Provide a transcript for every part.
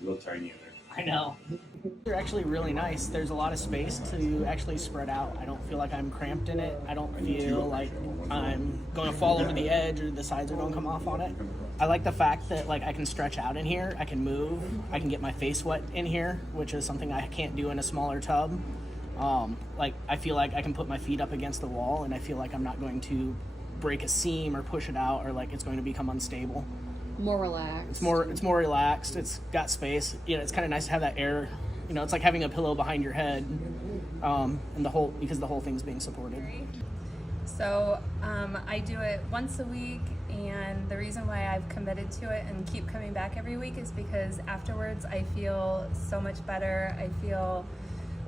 Real tiny in there. I know. They're actually really nice. There's a lot of space to actually spread out. I don't feel like I'm cramped in it. I don't feel like I'm going to fall over the edge or the sides are going to come off on it. I like the fact that like I can stretch out in here, I can move, I can get my face wet in here, which is something I can't do in a smaller tub. Like I feel like I can put my feet up against the wall and I feel like I'm not going to break a seam or push it out or like it's going to become unstable. More relaxed. It's more relaxed. It's got space. You know, it's kind of nice to have that air. You know, it's like having a pillow behind your head, and because the whole thing's being supported. So I do it once a week, and the reason why I've committed to it and keep coming back every week is because afterwards I feel so much better. I feel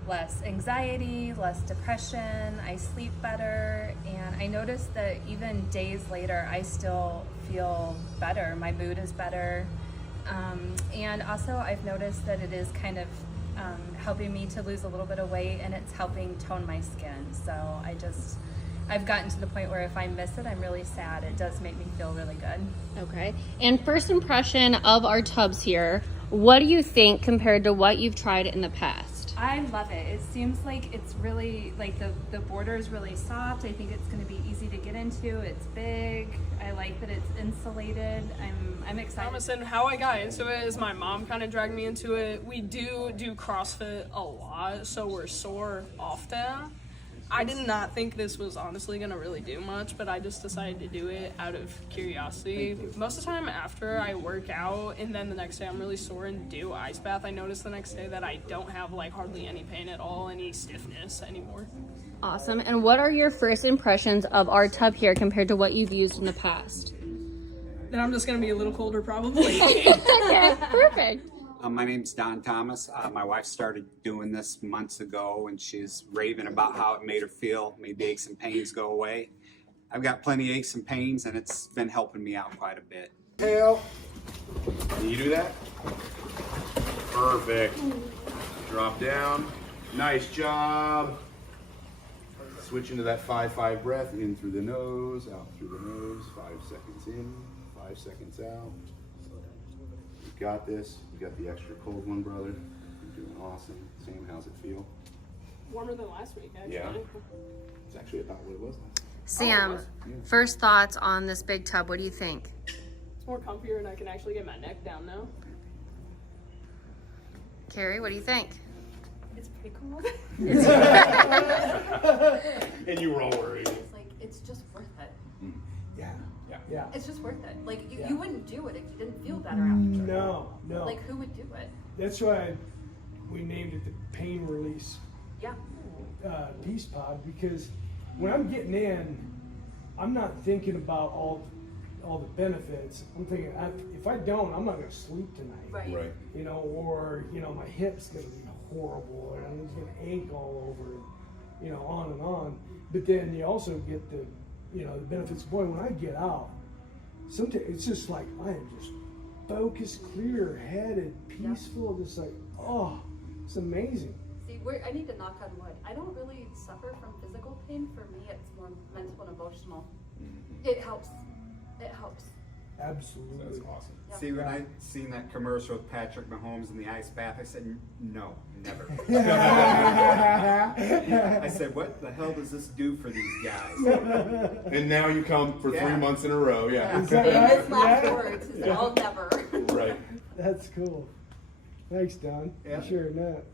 less anxiety, less depression, I sleep better, and I notice that even days later I still feel better. My mood is better, and also I've noticed that it is kind of helping me to lose a little bit of weight, and it's helping tone my skin. So I've gotten to the point where if I miss it, I'm really sad. It does make me feel really good. Okay. And first impression of our tubs here, what do you think compared to what you've tried in the past? I love it. It seems like it's really, like the border is really soft. I think it's going to be easy to get into. It's big. I like that it's insulated. I'm excited. And how I got into it is my mom kind of dragged me into it. We do CrossFit a lot, so we're sore often. I did not think this was honestly going to really do much, but I just decided to do it out of curiosity. Most of the time after I work out and then the next day I'm really sore and do ice bath, I notice the next day that I don't have like hardly any pain at all, any stiffness anymore. Awesome. And what are your first impressions of our tub here compared to what you've used in the past? Then I'm just going to be a little colder probably. Okay, perfect. My name's Don Thomas. My wife started doing this months ago, and she's raving about how it made her feel, made the aches and pains go away. I've got plenty of aches and pains, and it's been helping me out quite a bit. Tail. Can you do that? Perfect. Drop down. Nice job. Switch into that 5-5 breath, in through the nose, out through the nose. 5 seconds in, 5 seconds out. You got this. You got the extra cold one, brother. You're doing awesome. Sam, how's it feel? Warmer than last week, actually. Yeah. It's actually about what it was last. Sam, first thoughts on this big tub. What do you think? It's more comfier and I can actually get my neck down now. Carrie, what do you think? It's pretty cool. And you were all worried. It's like, it's just worth it. Yeah. It's just worth it. Like, you wouldn't do it if you didn't feel better after. No. Like, who would do it? That's why we named it the pain release Yeah. peace pod, because when I'm getting in, I'm not thinking about all the benefits. I'm thinking, if I don't, I'm not going to sleep tonight. Right. You know, or, you know, my hip's going to be horrible, and I'm just going to ache all over, you know, on and on. But then you also get the benefits. Boy, when I get out, sometimes it's just like I am just focused, clear-headed, peaceful, just like, oh, it's amazing. See, I need to knock on wood. I don't really suffer from physical pain. For me, it's more mental and emotional. It helps. It helps. Absolutely. That's awesome. Yeah. See, when I seen that commercial with Patrick Mahomes in the ice bath, I said, no, never. I said, what the hell does this do for these guys? And now you come for 3 months in a row. Yeah. Famous last words is all never. Right. That's cool. Thanks, Don. Yeah. For sharing that.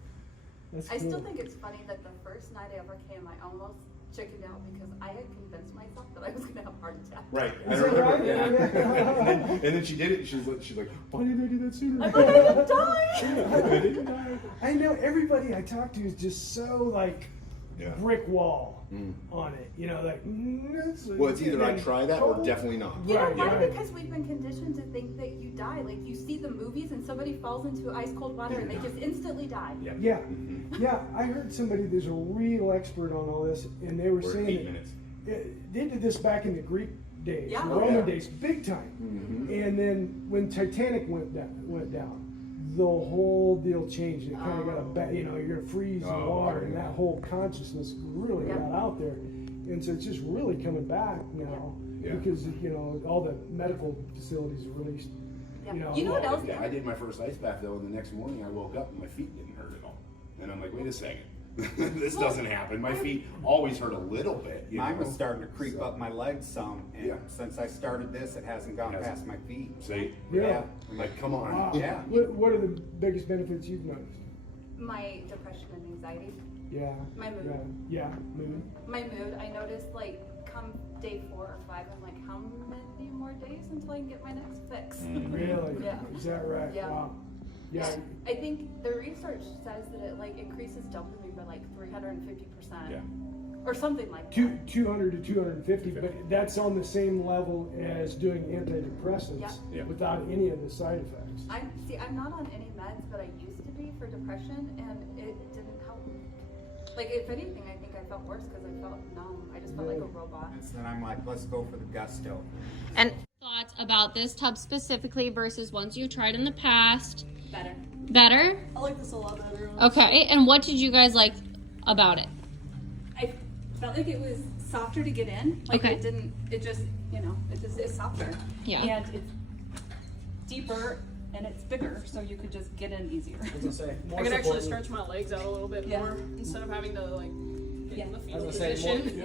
That's cool. I still think it's funny that the first night I ever came, I almost chickened out because I had convinced myself that I was going to have a heart attack. Right. I Is that remember. right? Yeah. And then she did it. She's like, why didn't I do that sooner? I'm like, I didn't die. I didn't die. I know everybody I talk to is just so like brick wall on it. You know, like. Well, it's either I try that or definitely not. You know Right, why? right. Because we've been conditioned to think that you die. Like, you see the movies and somebody falls into ice cold water and they just instantly die. Yeah, yeah. I heard somebody there's a real expert on all this, and they were We're at saying 8 that minutes. they did this back in the Greek days, Yeah. Roman days, big time. And then when Titanic went down, the whole deal changed. It kind of got you're gonna freeze in water, and that whole consciousness really got out there. And so it's just really coming back now because all the medical facilities are really Yeah. You know, You know what else? Yeah, I did my first ice bath though, and the next morning I woke up and my feet didn't hurt at all. And I'm like, wait a second, this doesn't happen. My feet always hurt a little bit. You Mine know? was starting to creep up my legs some, and Yeah. since I started this, it hasn't gone past my feet. See? Yeah. I'm like, come on. Wow. Yeah. What are the biggest benefits you've noticed? My depression and anxiety. Yeah. My mood. Yeah. Mood. My mood, I noticed like come day 4 or 5, I'm like, how many more days until I can get my next fix? Really? Yeah. Is that right? Yeah. Wow. Yeah. I think the research says that it like increases dopamine by like 350%. Yeah. Or something like that. 200 to 250, but that's on the same level as doing antidepressants Yeah. Yeah. without any of the side effects. I'm not on any meds, but I used to be for depression, and it didn't help me. Like, if anything, I think I felt worse because I felt numb. I just felt like a robot. And so then I'm like, let's go for the gusto. And thoughts about this tub specifically versus ones you tried in the past? Better. Better? I like this a lot better. Okay, and what did you guys like about it? I felt like it was softer to get in. Like, Okay. it's softer. Yeah. And it's deeper and it's bigger, so you could just get in easier. I was gonna say, more I can actually supportive. stretch my legs out a little bit Yeah. more instead of having to like get Yeah. in the I was fetal gonna say, more, position.